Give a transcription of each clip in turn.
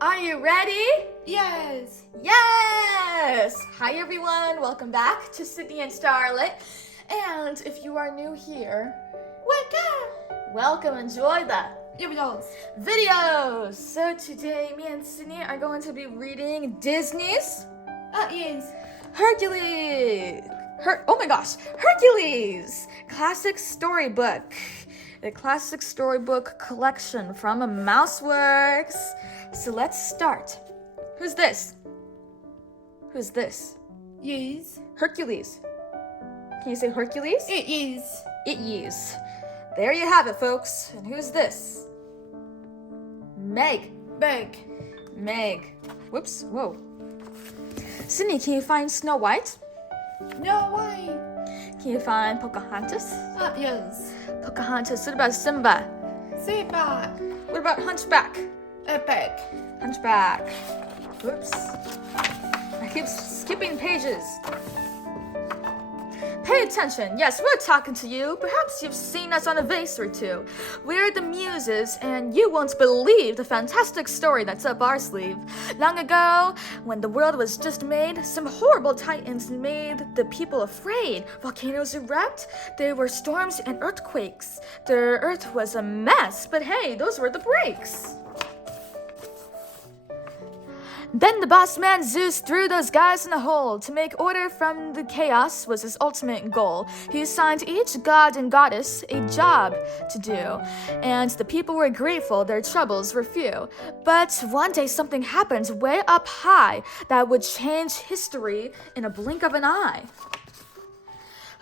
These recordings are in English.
Are you ready? Yes. Yes! Hi everyone, welcome back to Sydney and Starlet. And if you are new here, welcome, enjoy the videos. So today me and Sydney are going to be reading Disney's Yes. Hercules. Hercules! Classic Storybook. The classic storybook collection from Mouseworks. So let's start. Who's this? Yes. Hercules. Can you say Hercules? It is. It is. There you have it, folks. And who's this? Meg. Whoops, whoa. Sydney, can you find Snow White? No way. Can you find Pocahontas? Yes. Pocahontas. What about Simba? Simba. What about Hunchback? Epic. Hunchback. Whoops. I keep skipping pages. Pay attention. Yes, we're talking to you. Perhaps you've seen us on a vase or two. We're the Muses, and you won't believe the fantastic story that's up our sleeve. Long ago, when the world was just made, some horrible titans made the people afraid. Volcanoes erupt. There were storms and earthquakes. The earth was a mess, but hey, those were the breaks. Then the boss man Zeus threw those guys in a hole. To make order from the chaos was his ultimate goal. He assigned each god and goddess a job to do, and the people were grateful their troubles were few. But one day something happened way up high that would change history in a blink of an eye.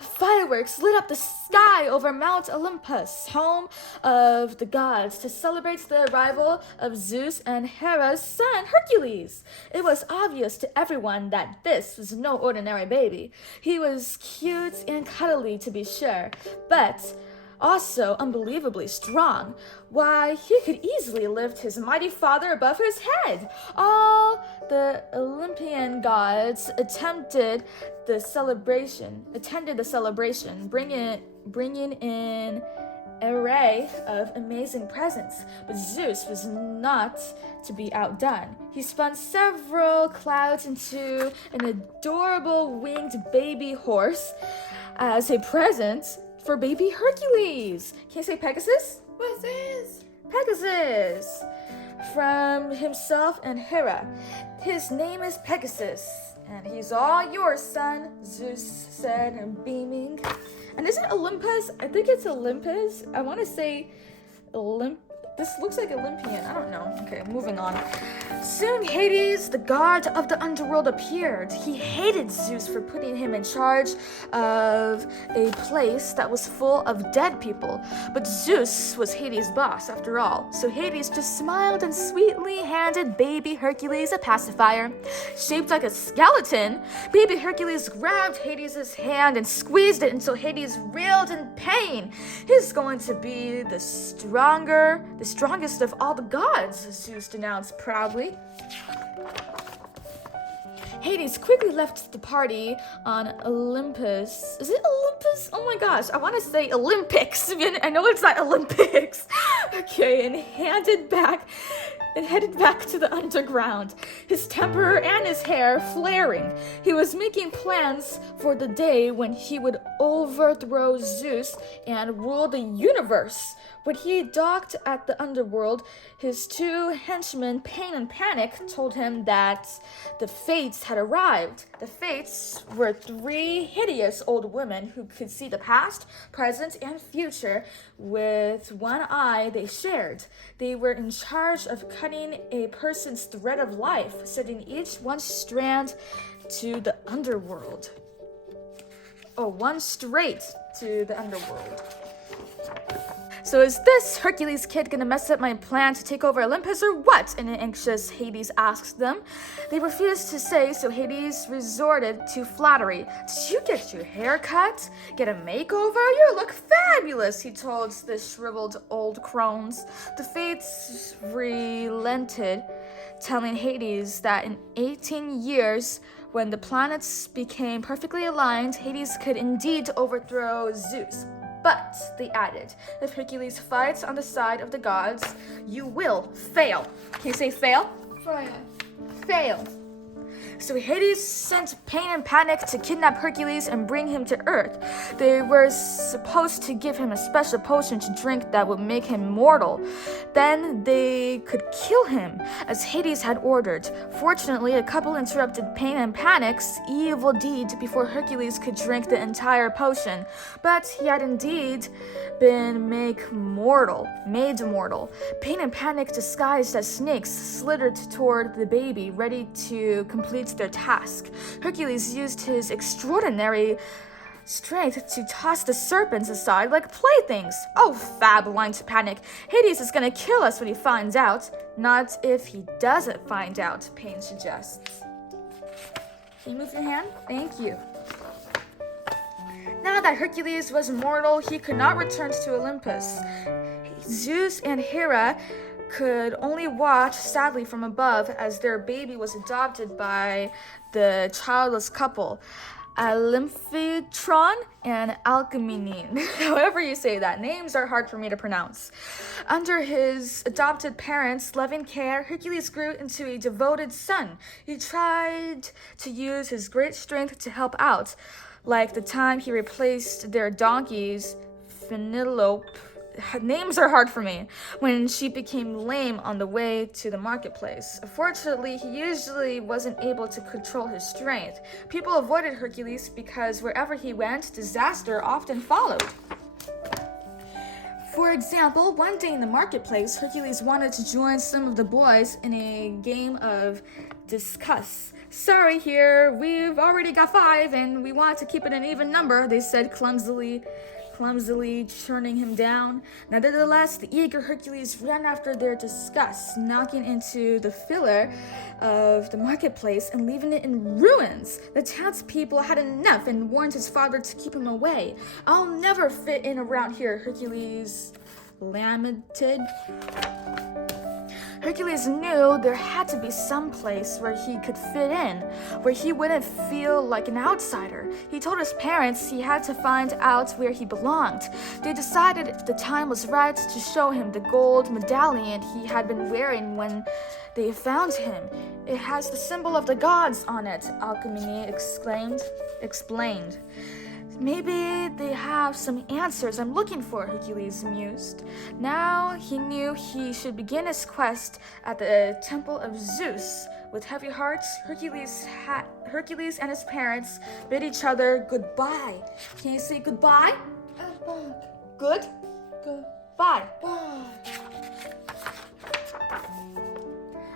Fireworks lit up the sky over Mount Olympus, home of the gods, to celebrate the arrival of Zeus and Hera's son, Hercules. It was obvious to everyone that this was no ordinary baby. He was cute and cuddly, to be sure, but also unbelievably strong. Why, he could easily lift his mighty father above his head. All the Olympian gods attended the celebration, bringing in array of amazing presents. But Zeus was not to be outdone. He spun several clouds into an adorable winged baby horse as a present for baby Hercules. Can you say Pegasus? What's this? Pegasus. From himself and Hera. His name is Pegasus, and he's all yours, son, Zeus said, beaming. And is it Olympus? I think it's Olympus. I want to say This looks like Olympian. I don't know. Okay, moving on. Soon Hades, the god of the underworld, appeared. He hated Zeus for putting him in charge of a place that was full of dead people. But Zeus was Hades' boss, after all. So Hades just smiled and sweetly handed baby Hercules a pacifier. Shaped like a skeleton, baby Hercules grabbed Hades' hand and squeezed it until Hades reeled in pain. He's going to be the strongest of all the gods, Zeus denounced proudly. Hades quickly left the party on Olympus. Is it Olympus? Oh my gosh, I want to say Olympics. I know it's not Olympics. Okay, and headed back to the underground, his temper and his hair flaring. He was making plans for the day when he would overthrow Zeus and rule the universe. When he docked at the underworld, his two henchmen, Pain and Panic, told him that the Fates had arrived. The Fates were three hideous old women who could see the past, present, and future with one eye they shared. They were in charge of cutting a person's thread of life, sending each one strand to the underworld. Oh, one straight to the underworld. So is this Hercules kid gonna mess up my plan to take over Olympus or what? An anxious Hades asked them. They refused to say, so Hades resorted to flattery. Did you get your hair cut? Get a makeover? You look fabulous, he told the shriveled old crones. The Fates relented, telling Hades that in 18 years, when the planets became perfectly aligned, Hades could indeed overthrow Zeus. But, they added, if Hercules fights on the side of the gods, you will fail. Can you say fail? Fail. So Hades sent Pain and Panic to kidnap Hercules and bring him to Earth. They were supposed to give him a special potion to drink that would make him mortal. Then they could kill him, as Hades had ordered. Fortunately, a couple interrupted Pain and Panic's evil deed before Hercules could drink the entire potion. But he had indeed been made mortal. Pain and Panic, disguised as snakes, slithered toward the baby, ready to complete their task. Hercules used his extraordinary strength to toss the serpents aside like playthings. Oh, fab, whined Panic. Hades is gonna kill us when he finds out. Not if he doesn't find out, Pain suggests. Can you move your hand? Thank you. Now that Hercules was mortal, he could not return to Olympus. Zeus and Hera could only watch sadly from above as their baby was adopted by the childless couple, Amphitryon and Alcmene. However you say that, names are hard for me to pronounce. Under his adopted parents' loving care, Hercules grew into a devoted son. He tried to use his great strength to help out, like the time he replaced their donkeys, Penelope. Names are hard for me, when she became lame on the way to the marketplace. Fortunately, he usually wasn't able to control his strength. People avoided Hercules because wherever he went, disaster often followed. For example, one day in the marketplace, Hercules wanted to join some of the boys in a game of discuss. Sorry here, we've already got 5 and we want to keep it an even number, they said clumsily churning him down. Nevertheless, the eager Hercules ran after their disgust, knocking into the pillar of the marketplace and leaving it in ruins. The townspeople had enough and warned his father to keep him away. I'll never fit in around here, Hercules lamented. Hercules knew there had to be some place where he could fit in, where he wouldn't feel like an outsider. He told his parents he had to find out where he belonged. They decided the time was right to show him the gold medallion he had been wearing when they found him. It has the symbol of the gods on it, Alcmene explained. Maybe they have some answers I'm looking for, Hercules mused. Now he knew he should begin his quest at the temple of Zeus. With heavy hearts, Hercules and his parents bid each other goodbye. Can you say goodbye? Good? Goodbye. Bye.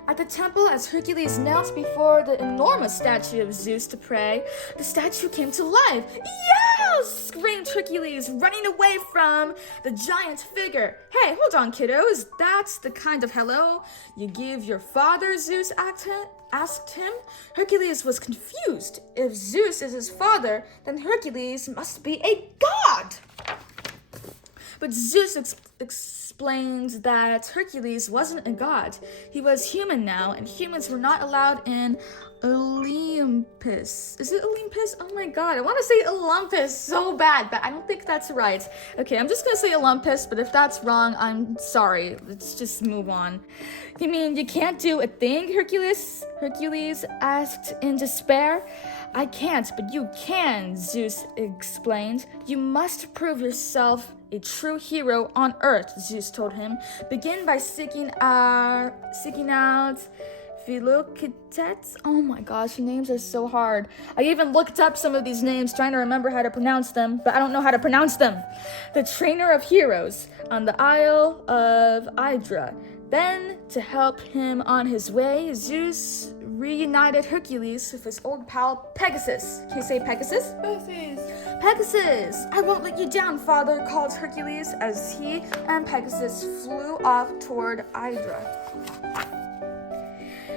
At the temple, as Hercules knelt before the enormous statue of Zeus to pray, the statue came to life. Yes! Screamed Hercules, running away from the giant figure. Hey, hold on, kiddos. That's the kind of hello you give your father, Zeus asked him. Hercules was confused. If Zeus is his father, then Hercules must be a god. But Zeus explained that Hercules wasn't a god. He was human now, and humans were not allowed in Olympus. Is it Olympus? Oh my god, I want to say Olympus so bad, but I don't think that's right. Okay, I'm just gonna say Olympus, but if that's wrong, I'm sorry. Let's just move on. You mean you can't do a thing, Hercules? Hercules asked in despair. I can't, but you can, Zeus explained. You must prove yourself a true hero on Earth, Zeus told him. Begin by seeking out Philoctetes. Oh my gosh, names are so hard. I even looked up some of these names trying to remember how to pronounce them, but I don't know how to pronounce them. The trainer of heroes on the Isle of Hydra. Then, to help him on his way, Zeus reunited Hercules with his old pal Pegasus. Can you say Pegasus? Pegasus! I won't let you down, father, called Hercules as he and Pegasus flew off toward Hydra.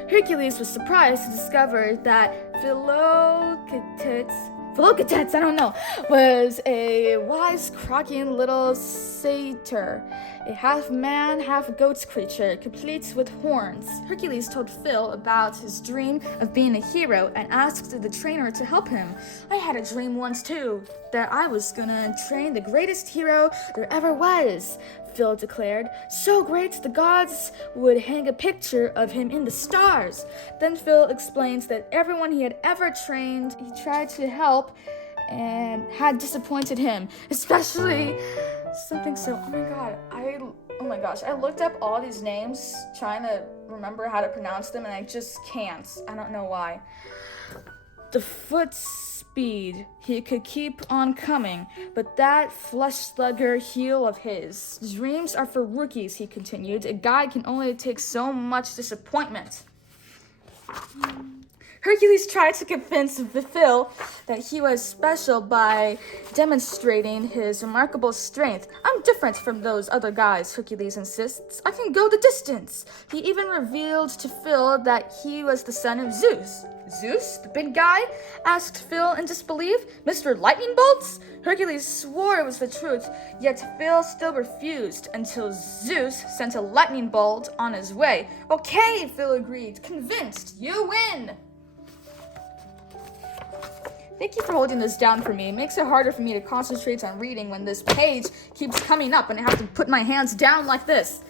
Hercules was surprised to discover that Philoctetes, was a wise-cracking little satyr, a half-man, half-goat creature, complete with horns. Hercules told Phil about his dream of being a hero and asked the trainer to help him. I had a dream once too, that I was gonna train the greatest hero there ever was, Phil declared. So great the gods would hang a picture of him in the stars. Then Phil explains that everyone he had ever trained, he tried to help and had disappointed him, especially something so, oh my gosh, I looked up all these names trying to remember how to pronounce them and I just can't. I don't know why. The foot speed, he could keep on coming, but that flesh slugger heel of his. Dreams are for rookies, he continued. A guy can only take so much disappointment. Hercules tried to convince Phil that he was special by demonstrating his remarkable strength. I'm different from those other guys, Hercules insists. I can go the distance. He even revealed to Phil that he was the son of Zeus. Zeus, the big guy? Asked Phil in disbelief. Mr. Lightning Bolts? Hercules swore it was the truth, yet Phil still refused until Zeus sent a lightning bolt on his way. Okay, Phil agreed. Convinced. You win. Thank you for holding this down for me. It makes it harder for me to concentrate on reading when this page keeps coming up and I have to put my hands down like this.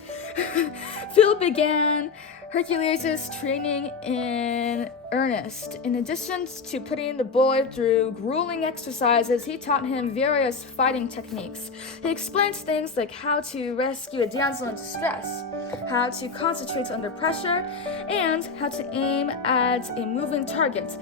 Phil began Hercules' training in earnest. In addition to putting the boy through grueling exercises, he taught him various fighting techniques. He explained things like how to rescue a damsel in distress, how to concentrate under pressure, and how to aim at a moving target.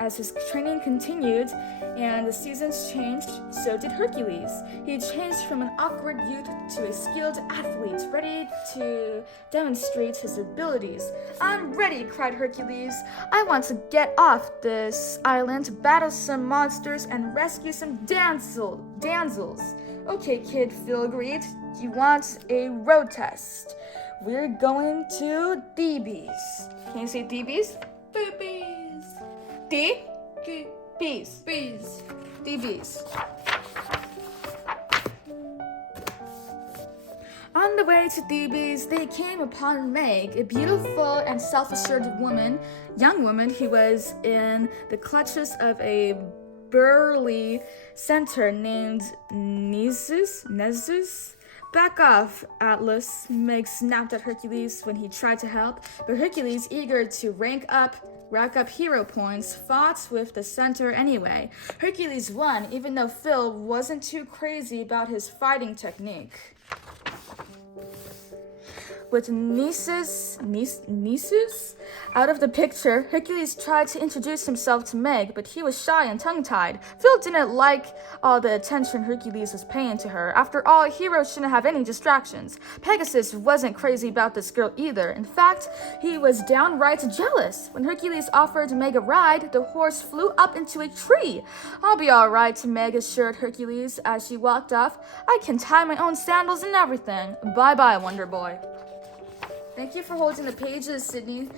As his training continued and the seasons changed, so did Hercules. He changed from an awkward youth to a skilled athlete, ready to demonstrate his abilities. I'm ready, cried Hercules. I want to get off this island, battle some monsters, and rescue some damsels. Okay, kid, Phil agreed. You want a road test? We're going to Thebes. Can you say Thebes? Boobies. Bees. Bees. Thebes. On the way to Thebes, they came upon Meg, a beautiful and self-assured young woman who was in the clutches of a burly centaur named Nessus. Back off, Atlas, Meg snapped at Hercules when he tried to help, but Hercules, eager to rack up hero points, fought with the centaur anyway. Hercules won, even though Phil wasn't too crazy about his fighting technique. With Nessus out of the picture, Hercules tried to introduce himself to Meg, but he was shy and tongue-tied. Phil didn't like all the attention Hercules was paying to her. After all, heroes shouldn't have any distractions. Pegasus wasn't crazy about this girl either. In fact, he was downright jealous. When Hercules offered Meg a ride, the horse flew up into a tree. I'll be all right, Meg assured Hercules as she walked off. I can tie my own sandals and everything. Bye-bye, Wonder Boy. Thank you for holding the pages, Sydney.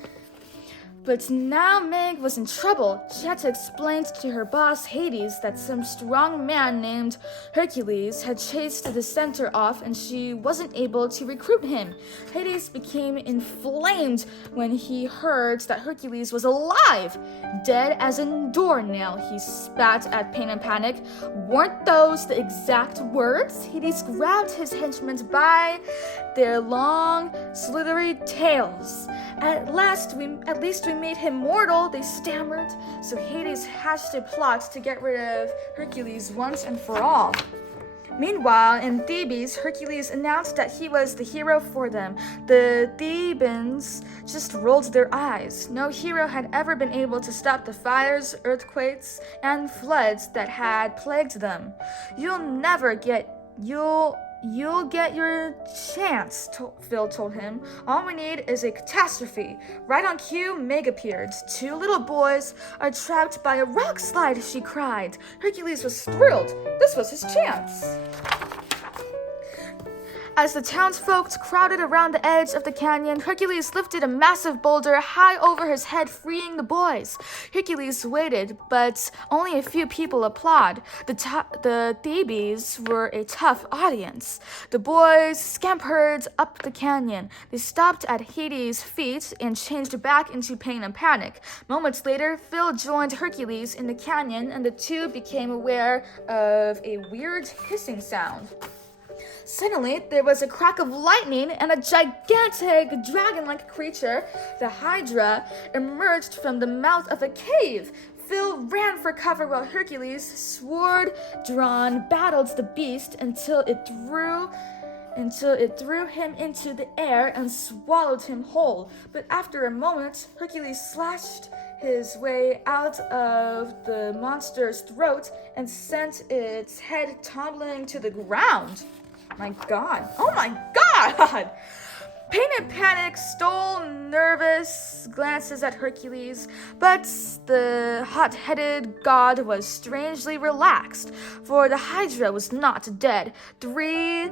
But now Meg was in trouble. She had to explain to her boss, Hades, that some strong man named Hercules had chased the centaur off and she wasn't able to recruit him. Hades became inflamed when he heard that Hercules was alive, dead as a doornail. He spat at Pain and Panic. Weren't those the exact words? Hades grabbed his henchmen by their long, slithery tails. At least we made him mortal, they stammered. So Hades hatched a plot to get rid of Hercules once and for all. Meanwhile, in Thebes, Hercules announced that he was the hero for them. The Thebans just rolled their eyes. No hero had ever been able to stop the fires, earthquakes, and floods that had plagued them. You'll get your chance, Phil told him. All we need is a catastrophe. Right on cue, Meg appeared. Two little boys are trapped by a rock slide, she cried. Hercules was thrilled. This was his chance. As the townsfolk crowded around the edge of the canyon, Hercules lifted a massive boulder high over his head, freeing the boys. Hercules waited, but only a few people applauded. The Thebes were a tough audience. The boys scampered up the canyon. They stopped at Hades' feet and changed back into Pain and Panic. Moments later, Phil joined Hercules in the canyon, and the two became aware of a weird hissing sound. Suddenly, there was a crack of lightning and a gigantic dragon-like creature, the Hydra, emerged from the mouth of a cave. Phil ran for cover while Hercules, sword drawn, battled the beast until it threw him into the air and swallowed him whole. But after a moment, Hercules slashed his way out of the monster's throat and sent its head tumbling to the ground. My God. Oh my God! Pain and Panic stole nervous glances at Hercules, but the hot-headed god was strangely relaxed, for the Hydra was not dead. 3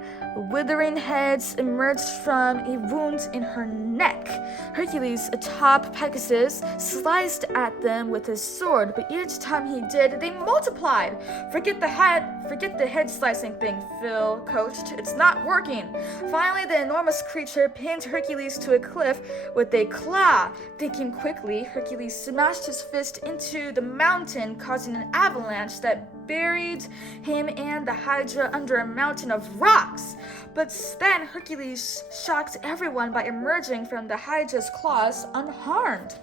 withering heads emerged from a wound in her neck. Hercules, atop Pegasus, sliced at them with his sword, but each time he did, they multiplied. Forget the head slicing thing, Phil coached. It's not working. Finally, the enormous creature pinned Hercules to a cliff with a claw. Thinking quickly, Hercules smashed his fist into the mountain, causing an avalanche that buried him and the Hydra under a mountain of rocks. But then Hercules shocked everyone by emerging from the Hydra's claws unharmed.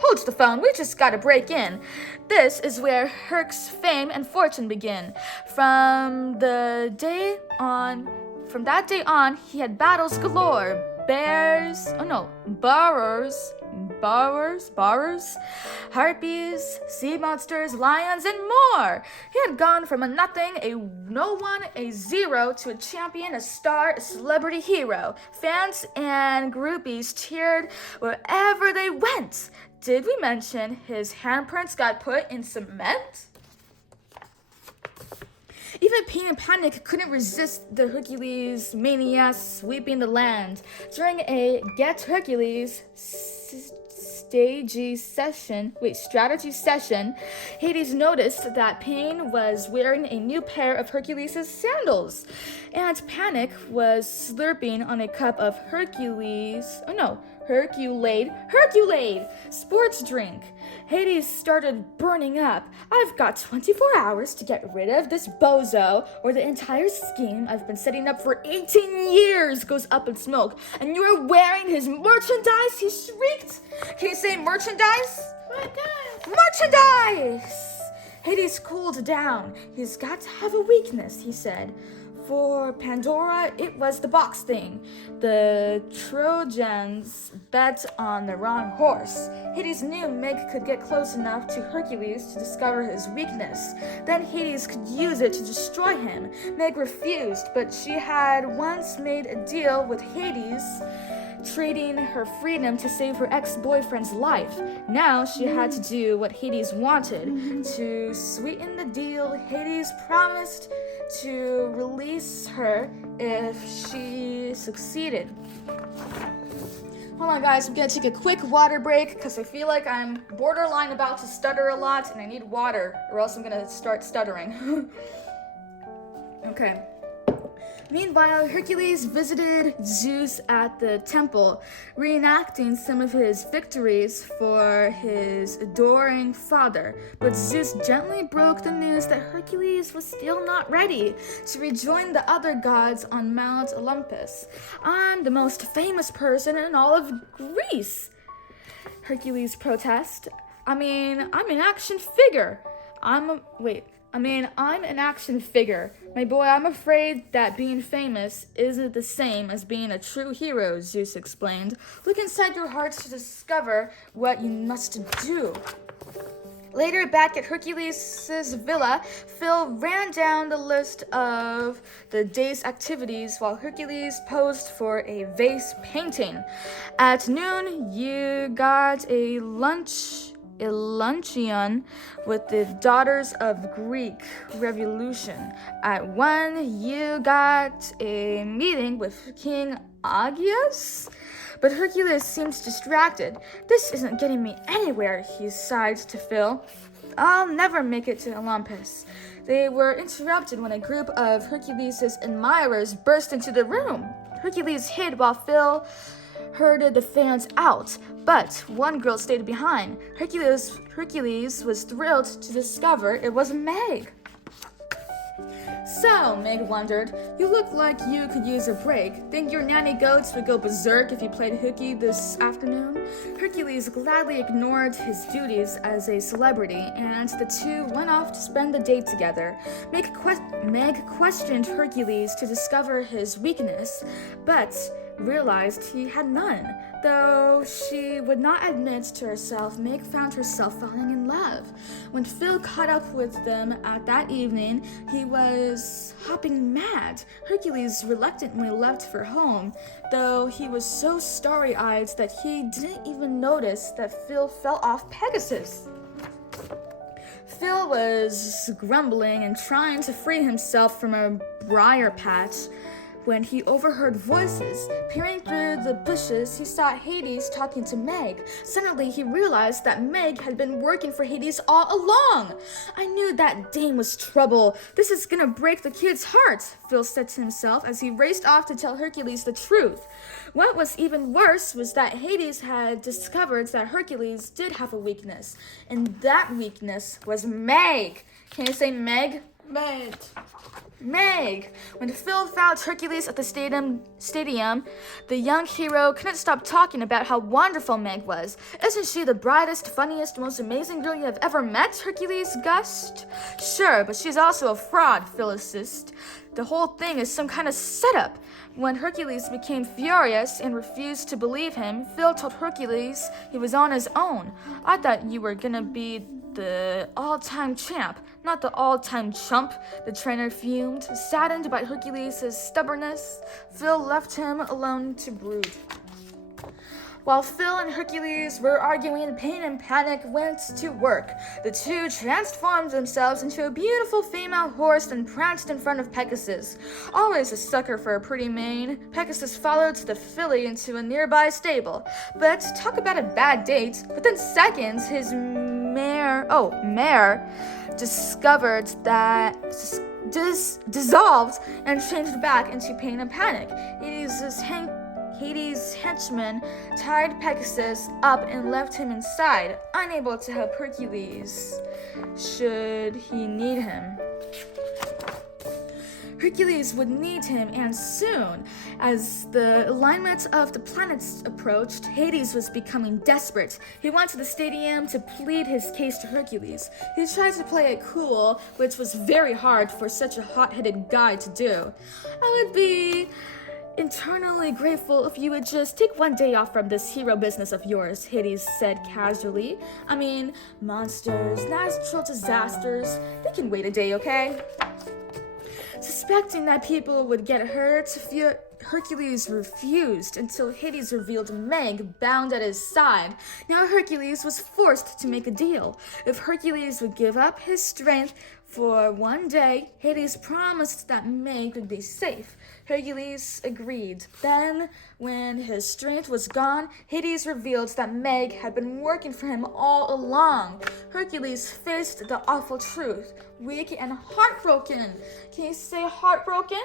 Hold the phone, we just gotta break in. This is where Herc's fame and fortune begin. From that day on, he had battles galore. Borrows, harpies, sea monsters, lions, and more. He had gone from a nothing, a no one, a zero, to a champion, a star, a celebrity hero. Fans and groupies cheered wherever they went. Did we mention his handprints got put in cement? Even Pain and Panic couldn't resist the Hercules mania sweeping the land. During a Get Hercules strategy session, Hades noticed that Pain was wearing a new pair of Hercules' sandals, and Panic was slurping on a cup of Herculade sports drink. Hades started burning up. I've got 24 hours to get rid of this bozo, or the entire scheme I've been setting up for 18 years goes up in smoke. And you're wearing his merchandise, he shrieked. Can you say merchandise? Merchandise! Hades cooled down. He's got to have a weakness, he said. For Pandora, it was the box thing. The Trojans bet on the wrong horse. Hades knew Meg could get close enough to Hercules to discover his weakness. Then Hades could use it to destroy him. Meg refused, but she had once made a deal with Hades, trading her freedom to save her ex-boyfriend's life. Now she had to do what Hades wanted. To sweeten the deal, Hades promised to release her if she succeeded. Hold on, guys, I'm gonna take a quick water break because I feel like I'm borderline about to stutter a lot and I need water or else I'm gonna start stuttering. Okay. Meanwhile, Hercules visited Zeus at the temple, reenacting some of his victories for his adoring father. But Zeus gently broke the news that Hercules was still not ready to rejoin the other gods on Mount Olympus. I'm the most famous person in all of Greece, Hercules protested. I'm an action figure. I'm an action figure. My boy, I'm afraid that being famous isn't the same as being a true hero, Zeus explained. Look inside your heart to discover what you must do. Later, back at Hercules' villa, Phil ran down the list of the day's activities while Hercules posed for a vase painting. At noon, you got a luncheon with the Daughters of Greek Revolution. At 1, you got a meeting with King Aegeus, but Hercules seemed distracted. This isn't getting me anywhere, he sighed to Phil. I'll never make it to Olympus. They were interrupted when a group of Hercules' admirers burst into the room. Hercules hid while Phil herded the fans out, but one girl stayed behind. Hercules was thrilled to discover it was Meg. So, Meg wondered, you look like you could use a break. Think your nanny goats would go berserk if you played hooky this afternoon? Hercules gladly ignored his duties as a celebrity, and the two went off to spend the day together. Meg questioned Hercules to discover his weakness, but realized he had none. Though she would not admit to herself, Meg found herself falling in love. When Phil caught up with them at that evening, he was hopping mad. Hercules reluctantly left for home, though he was so starry-eyed that he didn't even notice that Phil fell off Pegasus. Phil was grumbling and trying to free himself from a briar patch when he overheard voices. Peering through the bushes, he saw Hades talking to Meg. Suddenly, he realized that Meg had been working for Hades all along. I knew that dame was trouble. This is gonna break the kid's heart, Phil said to himself as he raced off to tell Hercules the truth. What was even worse was that Hades had discovered that Hercules did have a weakness, and that weakness was Meg. Can you say Meg? Meg. Meg! When Phil found Hercules at the stadium, the young hero couldn't stop talking about how wonderful Meg was. Isn't she the brightest, funniest, most amazing girl you have ever met? Hercules gushed. Sure, but she's also a fraud, Phil insisted. The whole thing is some kind of setup. When Hercules became furious and refused to believe him, Phil told Hercules he was on his own. I thought you were gonna be the all-time champ, not the all-time chump, the trainer fumed. Saddened by Hercules' stubbornness, Phil left him alone to brood. While Phil and Hercules were arguing, Pain and Panic went to work. The two transformed themselves into a beautiful female horse and pranced in front of Pegasus. Always a sucker for a pretty mane, Pegasus followed the filly into a nearby stable. But talk about a bad date. Within seconds, his mare discovered that dissolved and changed back into Pain and Panic. Hades' henchman tied Pegasus up and left him inside, unable to help Hercules should he need him. Hercules would need him, and soon. As the alignment of the planets approached, Hades was becoming desperate. He went to the stadium to plead his case to Hercules. He tried to play it cool, which was very hard for such a hot-headed guy to do. I would be internally grateful if you would just take one day off from this hero business of yours, Hades said casually. I mean, monsters, natural disasters, they can wait a day, okay? Suspecting that people would get hurt, Hercules refused until Hades revealed Meg bound at his side. Now Hercules was forced to make a deal. If Hercules would give up his strength for one day, Hades promised that Meg would be safe. Hercules agreed. Then, when his strength was gone, Hades revealed that Meg had been working for him all along. Hercules faced the awful truth, weak and heartbroken. Can you say heartbroken?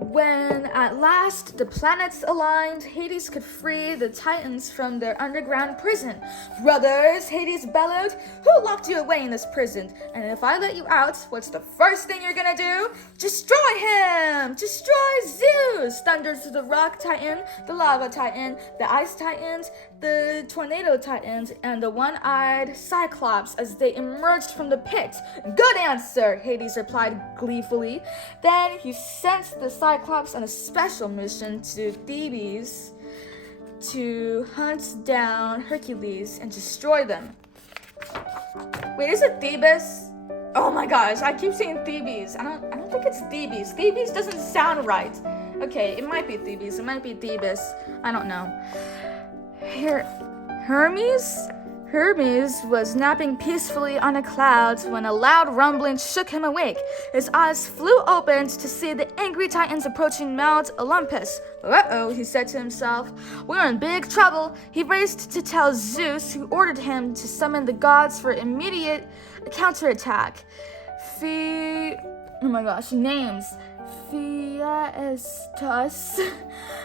When at last the planets aligned, Hades could free the Titans from their underground prison. Brothers, Hades bellowed, who locked you away in this prison? And if I let you out, what's the first thing you're gonna do? Destroy him! Destroy Zeus! Thunders the rock titan, the lava titan, the ice titans, the tornado titans, and the one-eyed cyclops as they emerged from the pit. Good answer, Hades replied gleefully. Then he sent the Cyclops on a special mission to Thebes to hunt down Hercules and destroy them. Wait, is it Thebes? Oh my gosh, I keep saying Thebes. I don't think it's Thebes. Thebes doesn't sound right. Okay, it might be Thebes. It might be Thebes. I don't know. Hermes was napping peacefully on a cloud when a loud rumbling shook him awake. His eyes flew open to see the angry titans approaching Mount Olympus. Uh-oh, he said to himself. We're in big trouble. He raced to tell Zeus, who ordered him to summon the gods for immediate counterattack. Names. Hephaestus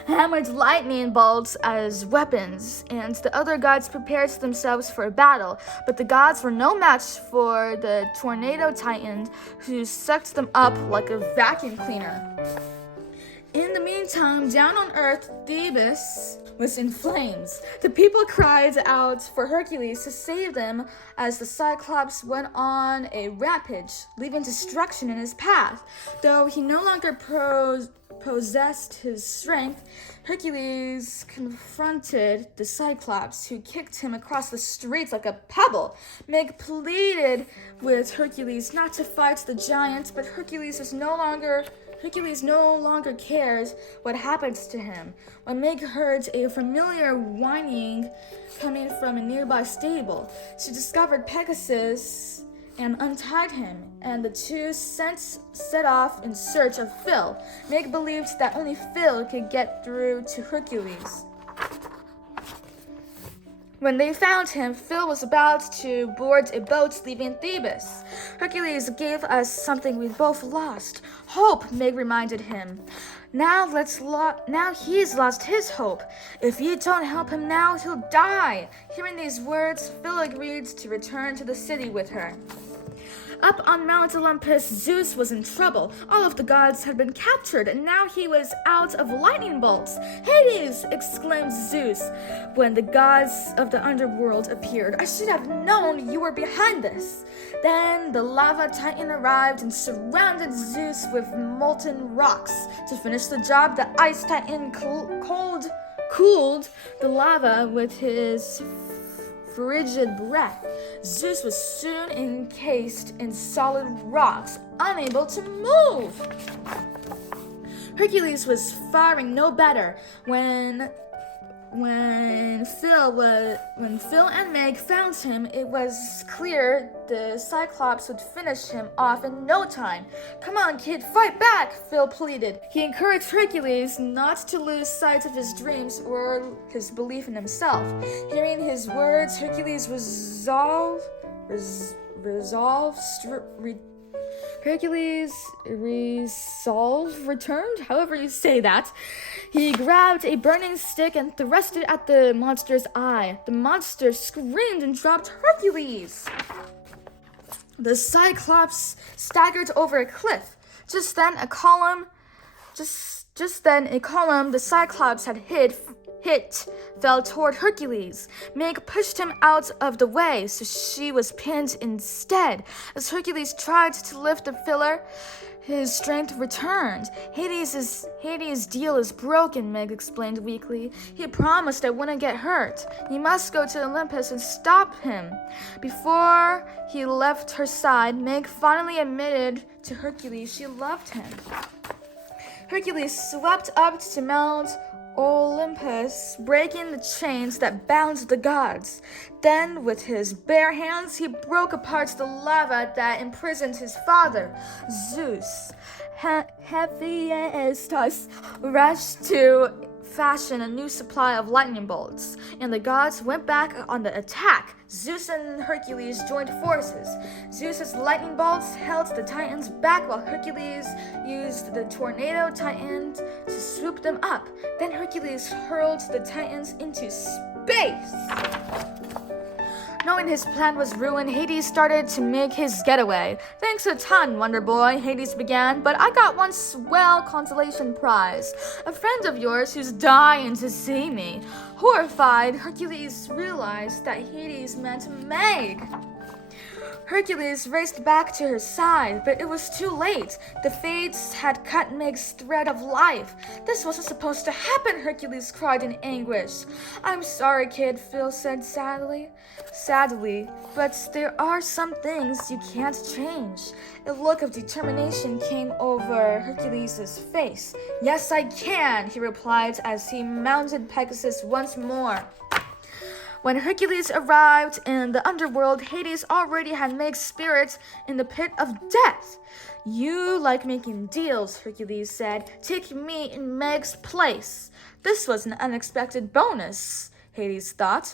hammered lightning bolts as weapons, and the other gods prepared themselves for a battle, but the gods were no match for the tornado titan who sucked them up like a vacuum cleaner. In the meantime, down on Earth, Thebes was in flames. The people cried out for Hercules to save them as the Cyclops went on a rampage, leaving destruction in his path. Though he no longer possessed his strength, Hercules confronted the Cyclops, who kicked him across the streets like a pebble. Meg pleaded with Hercules not to fight the giant, but Hercules no longer cares what happens to him. When Meg heard a familiar whining coming from a nearby stable, she discovered Pegasus and untied him, and the two set off in search of Phil. Meg believed that only Phil could get through to Hercules. When they found him, Phil was about to board a boat leaving Thebes. Hercules gave us something we both lost. Hope, Meg reminded him. Now he's lost his hope. If you don't help him now, he'll die. Hearing these words, Phil agreed to return to the city with her. Up on Mount Olympus, Zeus was in trouble. All of the gods had been captured, and now he was out of lightning bolts. Hades! Exclaimed Zeus when the gods of the underworld appeared. I should have known you were behind this. Then the lava titan arrived and surrounded Zeus with molten rocks. To finish the job, the ice titan cooled the lava with his frigid breath. Zeus was soon encased in solid rocks, unable to move. Hercules was faring no better when Phil and Meg found him. It was clear the Cyclops would finish him off in no time. Come on, kid, fight back, Phil pleaded. He encouraged Hercules not to lose sight of his dreams or his belief in himself. Hearing his words, Hercules returned, however you say that. He grabbed a burning stick and thrust it at the monster's eye. The monster screamed and dropped Hercules. The Cyclops staggered over a cliff. Just then a column the Cyclops had hit fell toward Hercules. Meg pushed him out of the way, so she was pinned instead. As Hercules tried to lift the pillar, his strength returned. Hades' deal is broken, Meg explained weakly. He promised I wouldn't get hurt. You must go to Olympus and stop him. Before he left her side, Meg finally admitted to Hercules she loved him. Hercules swept up to Mount Olympus, breaking the chains that bound the gods. Then, with his bare hands, he broke apart the lava that imprisoned his father, Zeus. Hephaestus rushed to fashion a new supply of lightning bolts, and the gods went back on the attack. Zeus and Hercules joined forces. Zeus's lightning bolts held the Titans back while Hercules used the tornado titan to swoop them up. Then Hercules hurled the Titans into space. Knowing his plan was ruined, Hades started to make his getaway. Thanks a ton, Wonder Boy, Hades began, but I got one swell consolation prize. A friend of yours who's dying to see me. Horrified, Hercules realized that Hades meant Meg. Hercules raced back to her side, but it was too late. The fates had cut Meg's thread of life. This wasn't supposed to happen, Hercules cried in anguish. I'm sorry, kid, Phil said sadly, but there are some things you can't change. A look of determination came over Hercules' face. Yes, I can, he replied as he mounted Pegasus once more. When Hercules arrived in the underworld, Hades already had Meg's spirit in the pit of death. You like making deals, Hercules said. Take me in Meg's place. This was an unexpected bonus, Hades thought.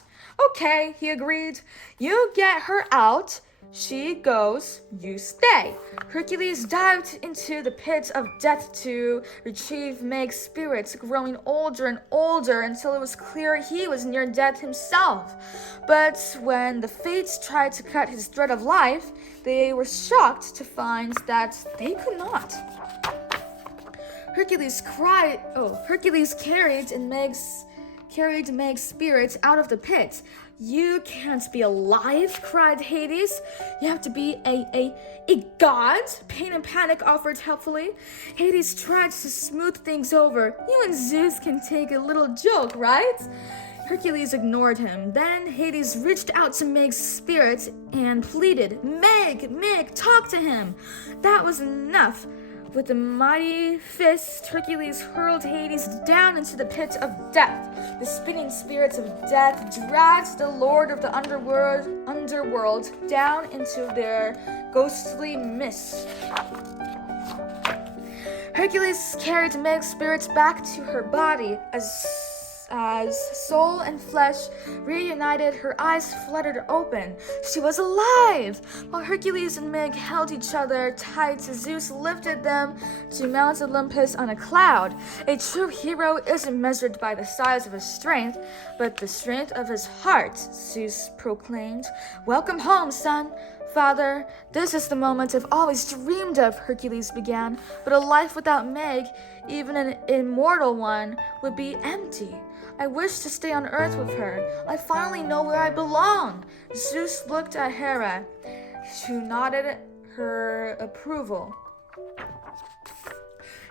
Okay, he agreed. You get her out, She goes, you stay. Hercules dived into the pit of death to retrieve Meg's spirits, growing older and older until it was clear he was near death himself. But when the Fates tried to cut his thread of life, they were shocked to find that they could not. Hercules carried Meg's spirit out of the pit. You can't be alive, cried Hades. You have to be a god? Pain and Panic offered helpfully. Hades tried to smooth things over. You and Zeus can take a little joke, right? Hercules ignored him. Then Hades reached out to Meg's spirit and pleaded, Meg, talk to him. That was enough. With a mighty fist, Hercules hurled Hades down into the pit of death. The spinning spirits of death dragged the lord of the underworld down into their ghostly mist. Hercules carried Meg's spirits back to her body. As soul and flesh reunited, her eyes fluttered open. She was alive! While Hercules and Meg held each other tight, Zeus lifted them to Mount Olympus on a cloud. A true hero isn't measured by the size of his strength, but the strength of his heart, Zeus proclaimed. Welcome home, son. Father, this is the moment I've always dreamed of, Hercules began. But a life without Meg, even an immortal one, would be empty. I wish to stay on Earth with her. I finally know where I belong. Zeus looked at Hera, who nodded her approval.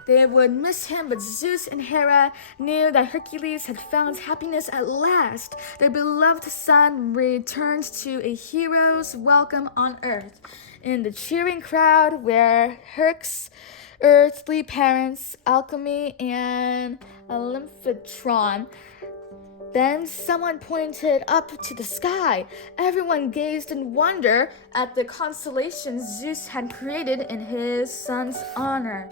They would miss him, but Zeus and Hera knew that Hercules had found happiness at last. Their beloved son returned to a hero's welcome on Earth. In the cheering crowd were Herc's earthly parents, Alchemy and Olymphatron. Then someone pointed up to the sky. Everyone gazed in wonder at the constellation Zeus had created in his son's honor.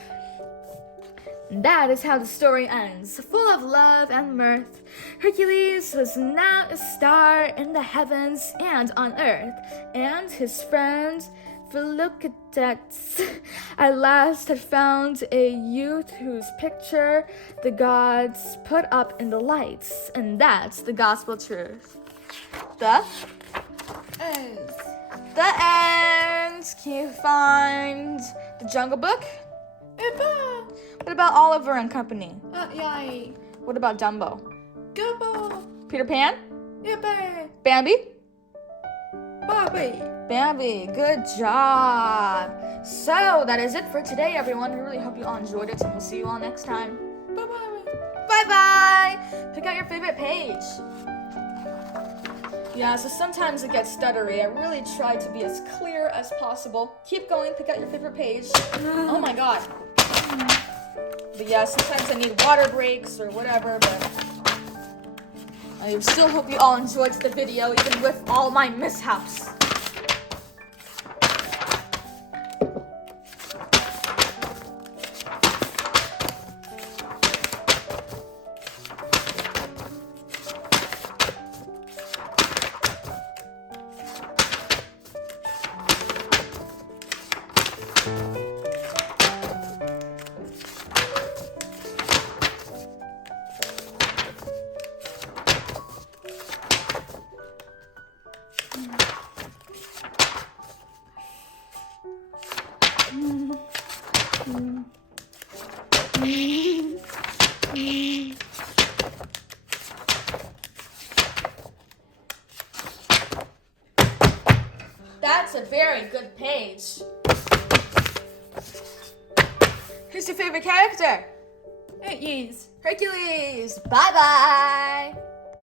That is how the story ends, full of love and mirth. Hercules was now a star in the heavens and on earth, and his friend Philoctetes at last had found a youth whose picture the gods put up in the lights, and that's the gospel truth. The end. Can you find the Jungle Book? Eba. What about Oliver and Company? Yay. What about Dumbo? Gumbo. Peter Pan? Yippee. Bambi? Bobby. Bambi, good job. So that is it for today, everyone. We really hope you all enjoyed it, and we'll see you all next time. Bye-bye. Bye-bye. Pick out your favorite page. Yeah, so sometimes it gets stuttery. I really try to be as clear as possible. Keep going, pick out your favorite page. Oh my god. But yeah, sometimes I need water breaks or whatever, but I still hope you all enjoyed the video, even with all my mishaps. That's a very good page. Who's your favorite character? It is. Hercules. Bye-bye.